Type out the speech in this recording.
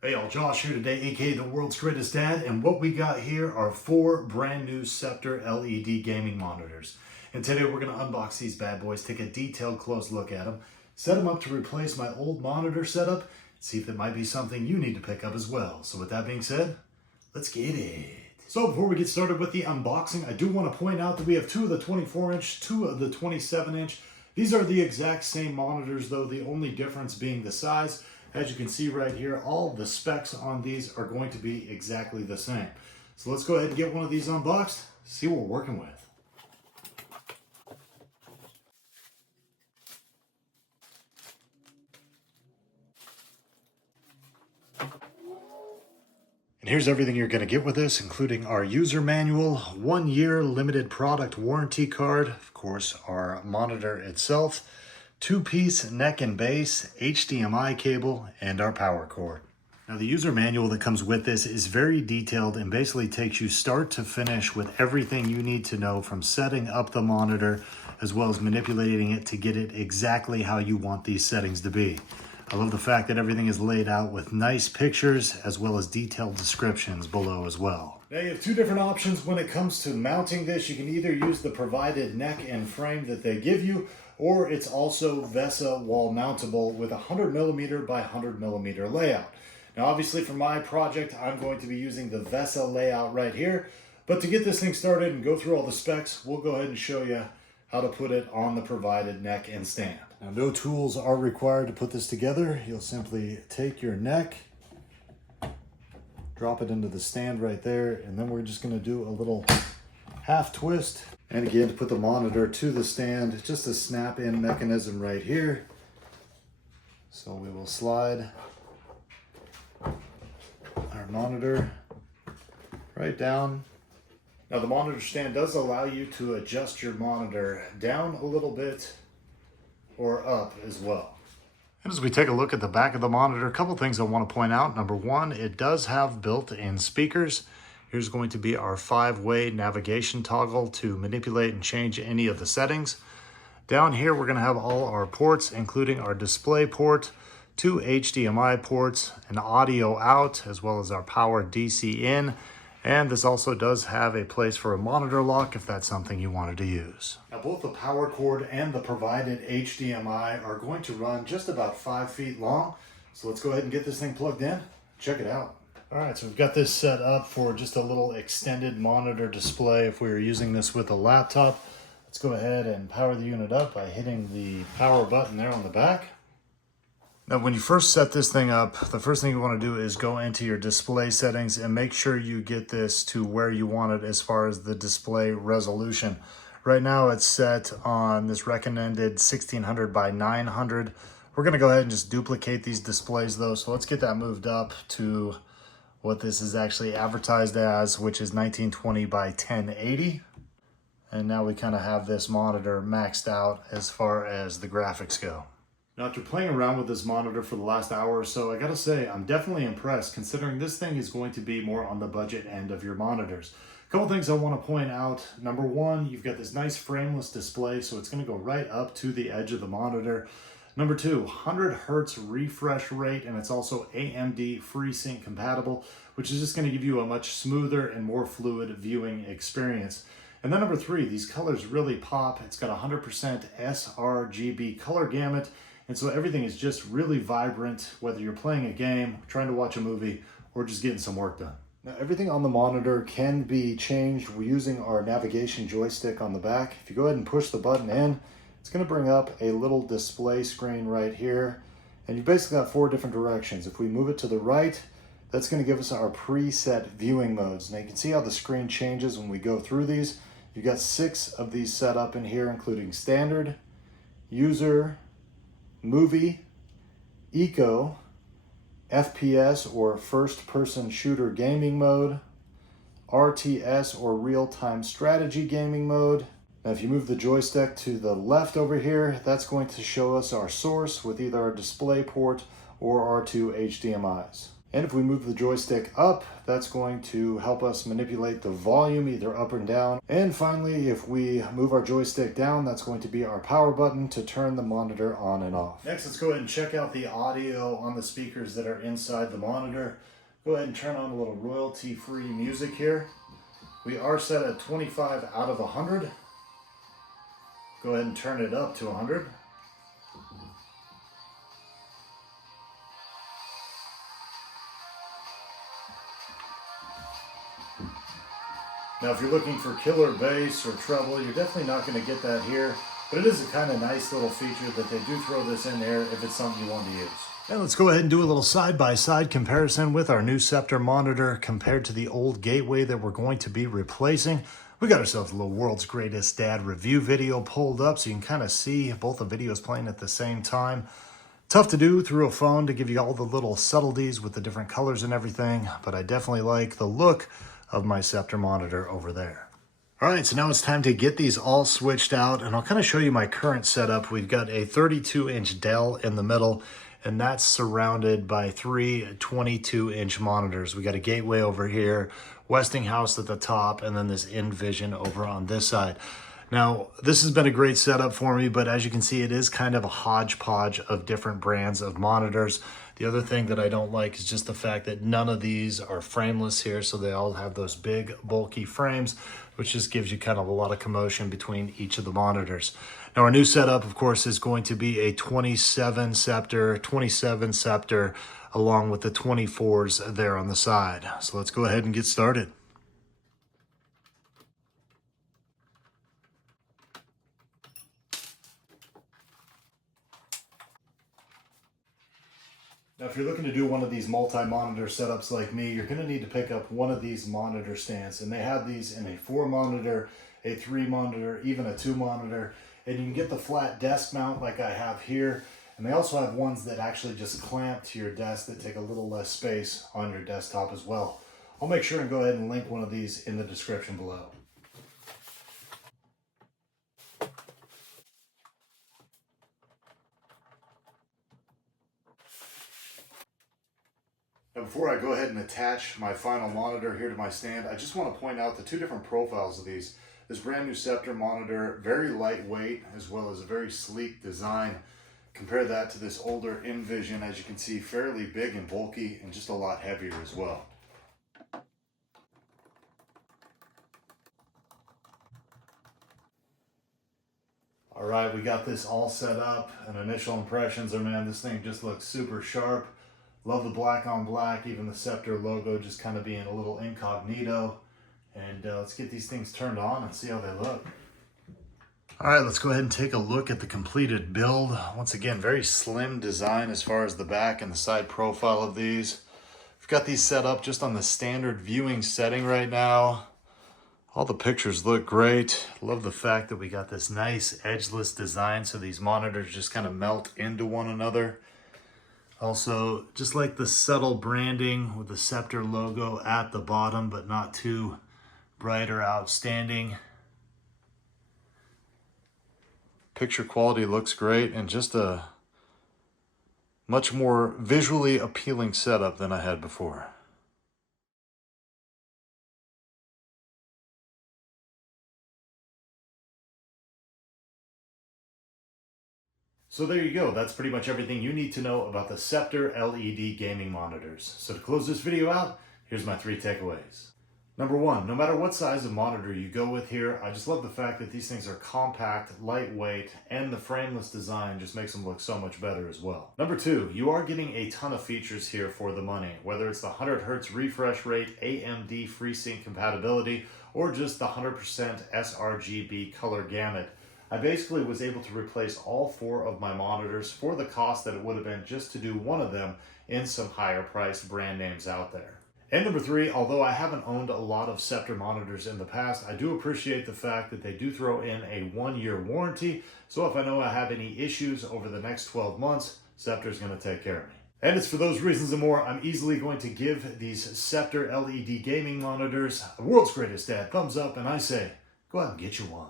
Hey y'all, Josh here today, aka the world's greatest dad, and what we got here are 4 brand new Sceptre LED gaming monitors. And today we're going to unbox these bad boys, take a detailed close look at them, set them up to replace my old monitor setup, see if it might be something you need to pick up as well. So with that being said, let's get it. So before we get started with the unboxing, I do want to point out that we have 2 of the 24-inch, 2 of the 27-inch. These are the exact same monitors though, the only difference being the size. As you can see right here, all the specs on these are going to be exactly the same. So let's go ahead and get one of these unboxed, see what we're working with. And here's everything you're going to get with this, including our user manual, 1-year limited product warranty card, of course, our monitor itself, 2-piece neck and base, HDMI cable, and our power cord. Now the user manual that comes with this is very detailed and basically takes you start to finish with everything you need to know from setting up the monitor as well as manipulating it to get it exactly how you want these settings to be. I love the fact that everything is laid out with nice pictures as well as detailed descriptions below as well. Now you have 2 different options when it comes to mounting this. You can either use the provided neck and frame that they give you, or it's also VESA wall mountable with a 100mm by 100mm layout. Now obviously for my project, I'm going to be using the VESA layout right here, but to get this thing started and go through all the specs, we'll go ahead and show you how to put it on the provided neck and stand. Now no tools are required to put this together. You'll simply take your neck, drop it into the stand right there, and then we're just going to do a little half twist. And again, to put the monitor to the stand, just a snap-in mechanism right here. So we will slide our monitor right down. Now the monitor stand does allow you to adjust your monitor down a little bit or up as well. And as we take a look at the back of the monitor, a couple things I want to point out. Number one, it does have built-in speakers. Here's going to be our 5-way navigation toggle to manipulate and change any of the settings. Down here, we're going to have all our ports, including our display port, 2 HDMI ports, an audio out, as well as our power DC in. And this also does have a place for a monitor lock if that's something you wanted to use. Now both the power cord and the provided HDMI are going to run just about 5 feet long. So let's go ahead and get this thing plugged in. Check it out. All right, so we've got this set up for just a little extended monitor display if we were using this with a laptop. Let's go ahead and power the unit up by hitting the power button there on the back. Now, when you first set this thing up, the first thing you want to do is go into your display settings and make sure you get this to where you want it as far as the display resolution. Right now, it's set on this recommended 1600 by 900. We're going to go ahead and just duplicate these displays though. So let's get that moved up to what this is actually advertised as, which is 1920 by 1080. And now we kind of have this monitor maxed out as far as the graphics go. Now, after playing around with this monitor for the last hour or so, I gotta say, I'm definitely impressed considering this thing is going to be more on the budget end of your monitors. A couple things I want to point out. Number one, you've got this nice frameless display, so it's going to go right up to the edge of the monitor. Number two, 100 hertz refresh rate, and it's also AMD FreeSync compatible, which is just going to give you a much smoother and more fluid viewing experience. And then number three, these colors really pop. It's got 100% sRGB color gamut, and so everything is just really vibrant, whether you're playing a game, trying to watch a movie, or just getting some work done. Now, everything on the monitor can be changed. We're using our navigation joystick on the back. If you go ahead and push the button in, it's going to bring up a little display screen right here. And you've basically got 4 different directions. If we move it to the right, that's going to give us our preset viewing modes. Now you can see how the screen changes when we go through these. You've got 6 of these set up in here, including standard, user, movie, eco, FPS or first person shooter gaming mode, RTS or real-time strategy gaming mode. Now if you move the joystick to the left over here, that's going to show us our source with either our display port or our 2 HDMIs. And if we move the joystick up, that's going to help us manipulate the volume either up or down. And finally, if we move our joystick down, that's going to be our power button to turn the monitor on and off. Next, let's go ahead and check out the audio on the speakers that are inside the monitor. Go ahead and turn on a little royalty-free music here. We are set at 25 out of 100. Go ahead and turn it up to 100. Now, if you're looking for killer bass or treble, you're definitely not going to get that here, but it is a kind of nice little feature that they do throw this in there if it's something you want to use. And let's go ahead and do a little side-by-side comparison with our new Sceptre monitor compared to the old Gateway that we're going to be replacing. We got ourselves a little World's Greatest Dad review video pulled up so you can kind of see both the videos playing at the same time. Tough to do through a phone to give you all the little subtleties with the different colors and everything, but I definitely like the look of my Sceptre monitor over there. All right, so now it's time to get these all switched out, and I'll kind of show you my current setup. We've got a 32-inch Dell in the middle, and that's surrounded by three 22-inch monitors. We got a Gateway over here, Westinghouse at the top, and then this Envision over on this side. Now, this has been a great setup for me, but as you can see, it is kind of a hodgepodge of different brands of monitors. The other thing that I don't like is just the fact that none of these are frameless here, so they all have those big, bulky frames, which just gives you kind of a lot of commotion between each of the monitors. Now, our new setup, of course, is going to be a 27 Sceptre, along with the 24s there on the side. So let's go ahead and get started. Now, if you're looking to do one of these multi-monitor setups like me, you're going to need to pick up one of these monitor stands. And they have these in a 4-monitor, a 3-monitor, even a 2-monitor. And you can get the flat desk mount like I have here. And they also have ones that actually just clamp to your desk that take a little less space on your desktop as well. I'll make sure and go ahead and link one of these in the description below. Now, before I go ahead and attach my final monitor here to my stand, I just want to point out the two different profiles of these. This brand new Sceptre monitor, very lightweight, as well as a very sleek design. Compare that to this older Envision, as you can see, fairly big and bulky and just a lot heavier as well. All right, we got this all set up, and initial impressions are, man, this thing just looks super sharp. Love the black on black, even the Sceptre logo just kind of being a little incognito. And let's get these things turned on and see how they look. All right, let's go ahead and take a look at the completed build. Once again, very slim design as far as the back and the side profile of these. We've got these set up just on the standard viewing setting right now. All the pictures look great. Love the fact that we got this nice edgeless design so these monitors just kind of melt into one another. Also, just like the subtle branding with the Sceptre logo at the bottom, but not too bright or outstanding. Picture quality looks great, and just a much more visually appealing setup than I had before. So there you go. That's pretty much everything you need to know about the Sceptre LED gaming monitors. So to close this video out, here's my 3 takeaways. Number 1, no matter what size of monitor you go with here, I just love the fact that these things are compact, lightweight, and the frameless design just makes them look so much better as well. Number 2, you are getting a ton of features here for the money, whether it's the 100 Hz refresh rate, AMD FreeSync compatibility, or just the 100% sRGB color gamut. I basically was able to replace all 4 of my monitors for the cost that it would have been just to do one of them in some higher priced brand names out there. And number 3, although I haven't owned a lot of Sceptre monitors in the past, I do appreciate the fact that they do throw in a 1-year warranty. So if I know I have any issues over the next 12 months, Sceptre is going to take care of me. And it's for those reasons and more, I'm easily going to give these Sceptre LED gaming monitors, the world's greatest dad, thumbs up, and I say, go out and get you one.